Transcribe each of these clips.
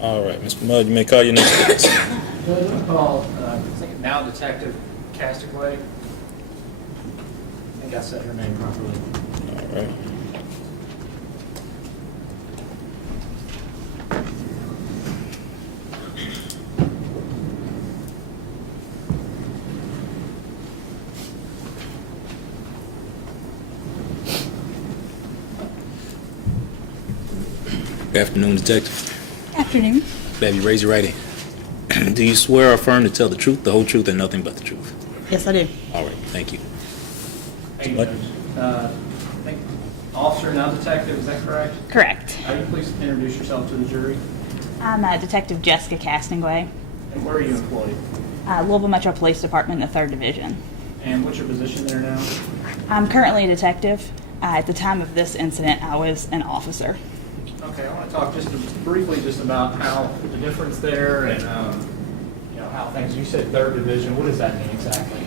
All right, Mr. Mudd, you may call your next witness. Judge, I'm called, I think now Detective Castaway. I think I said her name properly. All right. Good afternoon, Detective. Afternoon. Baby, raise your right hand. Do you swear or affirm to tell the truth, the whole truth, and nothing but the truth? Yes, I do. All right, thank you. Hey, What? Judge. I think officer, now detective, is that correct? Correct. Will you please introduce yourself to the jury? I'm Detective Jessica Castingway, And where are you employed? Louisville Metro Police Department, the 3rd Division. And what's your position there now? I'm currently a detective. At the time of this incident, I was an officer. Okay, I want to talk just briefly just about how the difference there and how things. You said 3rd Division. What does that mean exactly?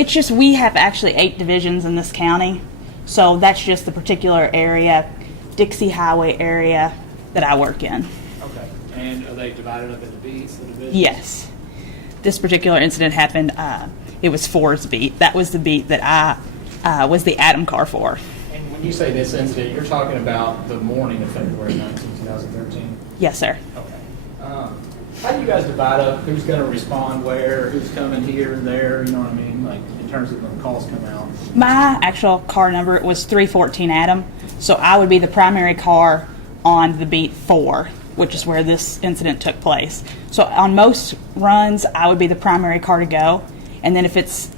It's just we have actually 8 divisions in this county, so that's just the particular area, Dixie Highway area, that I work in. Okay. And are they divided up into beats, the divisions? Yes. This particular incident happened, it was 4's beat. That was the beat that I was the Adam car for. And when you say this incident, you're talking about the morning of February 19, 2013? Yes, sir. Okay. How do you guys divide up who's going to respond where, who's coming here and there, you know what I mean, like in terms of when calls come out? My actual car number was 314 Adam, so I would be the primary car on the beat 4, which is where this incident took place. So on most runs, I would be the primary car to go, and then if it's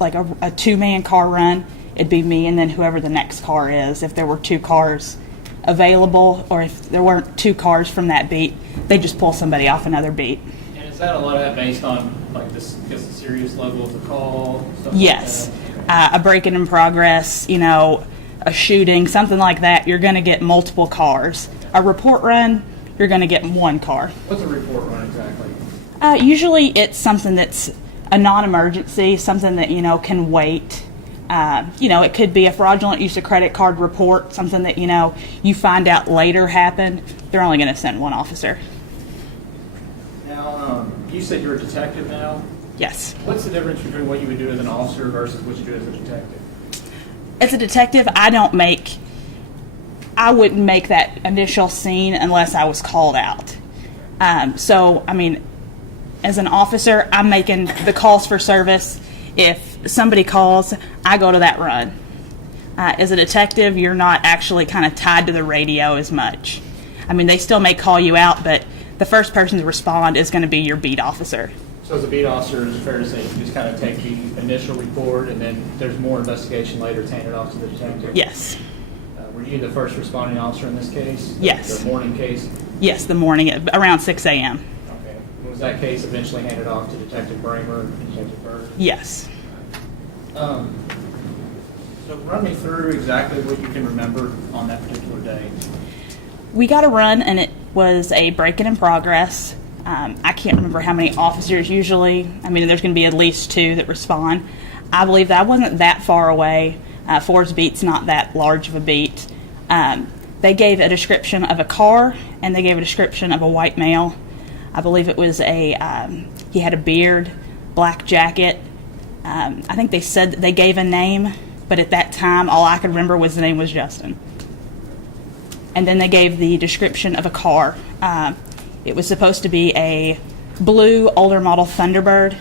like a 2-man car run, it'd be me and then whoever the next car is. If there were 2 cars available, or if there weren't 2 cars from that beat, they just pull somebody off another beat. And is that a lot of that based on like this, I guess, the serious level of the call? Stuff Yes. Like that? A break-in in progress, a shooting, something like that, you're going to get multiple cars. A report run, you're going to get 1 car. What's a report run exactly? Usually it's something that's a non-emergency, something that, can wait. It could be a fraudulent use of credit card report, something that, you find out later happened. They're only going to send 1 officer. Now, you said you're a detective now. Yes. What's the difference between what you would do as an officer versus what you do as a detective? As a detective, I wouldn't make that initial scene unless I was called out. As an officer, I'm making the calls for service. If somebody calls, I go to that run. As a detective, you're not actually kind of tied to the radio as much. They still may call you out, but the first person to respond is going to be your beat officer. So as a beat officer, it's fair to say you just kind of take the initial report and then there's more investigation later to hand it off to the detective? Yes. Were you the first responding officer in this case? Yes. The morning case? Yes, the morning, around 6 a.m. Okay. Was that case eventually handed off to Detective Bramer and Detective Berg? Yes. So run me through exactly what you can remember on that particular day. We got a run, and it was a break-in in progress. I can't remember how many officers usually. There's going to be at least 2 that respond. I believe that I wasn't that far away. 4's beat's not that large of a beat. They gave a description of a car, and they gave a description of a white male. I believe it was he had a beard, black jacket. I think they said that they gave a name, but at that time, all I could remember was the name was Justin. And then they gave the description of a car. It was supposed to be a blue, older model Thunderbird.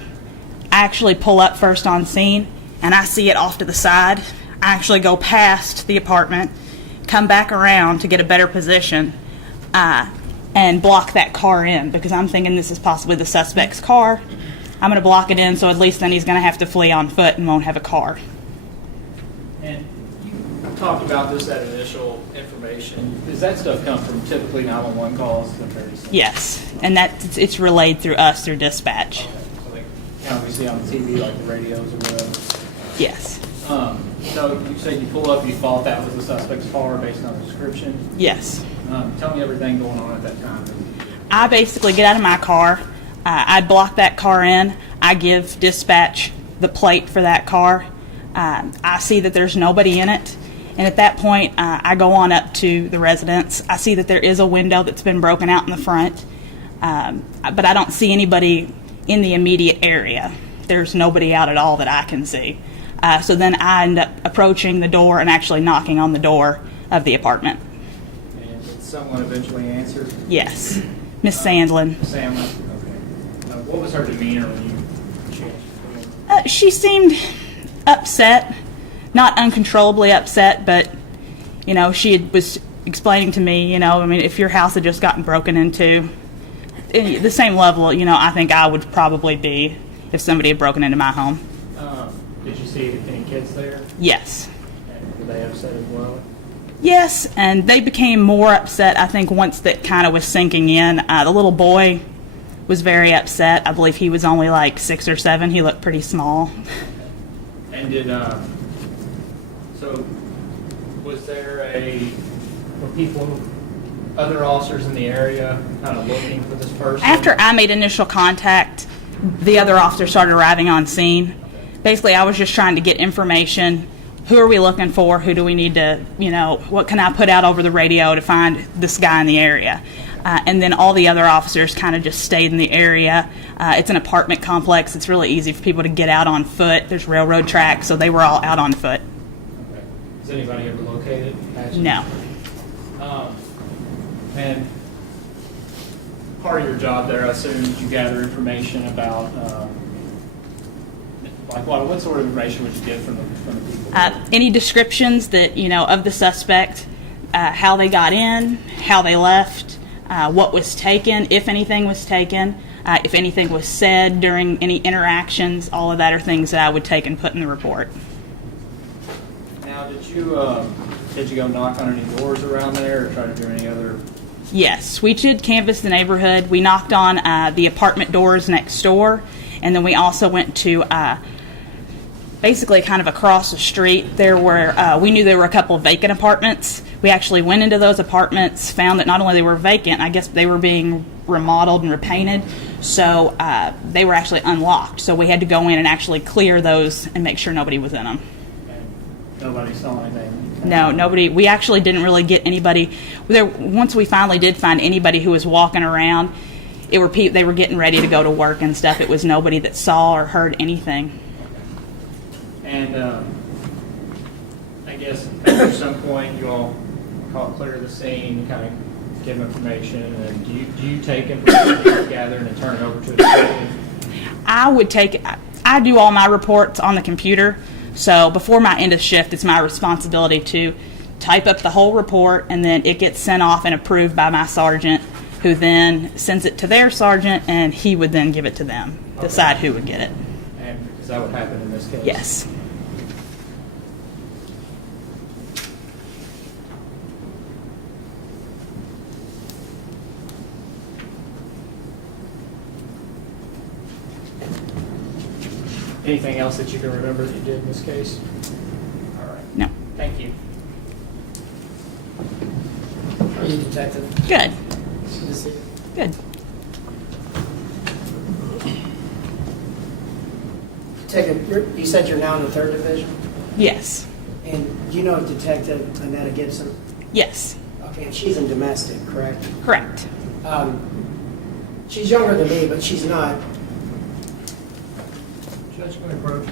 I actually pull up first on scene, and I see it off to the side. I actually go past the apartment, come back around to get a better position, and block that car in, because I'm thinking this is possibly the suspect's car. I'm going to block it in, so at least then he's going to have to flee on foot and won't have a car. And you talked about this, that initial information. Does that stuff come from typically 911 calls? Yes, and it's relayed through us, through dispatch. Okay. So we see on the TV, like the radios or whatever? Yes. So you said you pull up, you thought that was the suspect's car based on the description? Yes. Tell me everything going on at that time. I basically get out of my car. I block that car in. I give dispatch the plate for that car. I see that there's nobody in it, And at that point, I go on up to the residence. I see that there is a window that's been broken out in the front, but I don't see anybody in the immediate area. There's nobody out at all that I can see. So then I end up approaching the door and actually knocking on the door of the apartment. And did someone eventually answer? Yes, Miss Sandlin. Sandlin, okay. What was her demeanor when you changed? She seemed upset, not uncontrollably upset, but, you know, was explaining to me, you know, I mean, if your house had just gotten broken into, the same level, you know, I think I would probably be if somebody had broken into my home. Did you see any kids there? Yes. And were they upset as well? Yes, and they became more upset, I think, once that kind of was sinking in. The little boy was very upset. I believe he was only like 6 or 7. He looked pretty small. And so was there were people, other officers in the area kind of looking for this person? After I made initial contact, the other officers started arriving on scene. Basically, I was just trying to get information. Who are we looking for? Who do we need to, you know, what can I put out over the radio to find this guy in the area? And then all the other officers kind of just stayed in the area. It's an apartment complex. It's really easy for people to get out on foot. There's railroad tracks, so they were all out on foot. Okay. Is anybody ever located? No. And part of your job there, I assume, you gather information about, like what sort of information would you get from the people? Any descriptions that, you know, of the suspect, how they got in, how they left, what was taken, if anything was taken, if anything was said during any interactions, all of that are things that I would take and put in the report. Now, did you go knock on any doors around there or try to do any other? Yes, we did canvass the neighborhood. We knocked on the apartment doors next door, and then we also went to basically kind of across the street. We knew there were a couple of vacant apartments. We actually went into those apartments, found that not only they were vacant, I guess they were being remodeled and repainted, so they were actually unlocked. So we had to go in and actually clear those and make sure nobody was in them. And nobody saw anything? No, nobody. We actually didn't really get anybody. Once we finally did find anybody who was walking around, they were getting ready to go to work and stuff. It was nobody that saw or heard anything. And I guess at some point you all clear the scene, kind of give information, and do you take information that you gather and turn it over to the detective? I do all my reports on the computer, so before my end of shift, it's my responsibility to type up the whole report, and then it gets sent off and approved by my sergeant, who then sends it to their sergeant, and he would then give it to them, decide who would get it. And is that what happened in this case? Yes. Anything else that you can remember that you did in this case? All right. No. Thank you. How are you, Detective? Good. Good to see you. Good. Detective, you said you're now in the 3rd Division? Yes. And you know Detective Annetta Gibson? Yes. Okay, and she's in domestic, correct? Correct. She's younger than me, but she's not. Judge, go ahead, approach.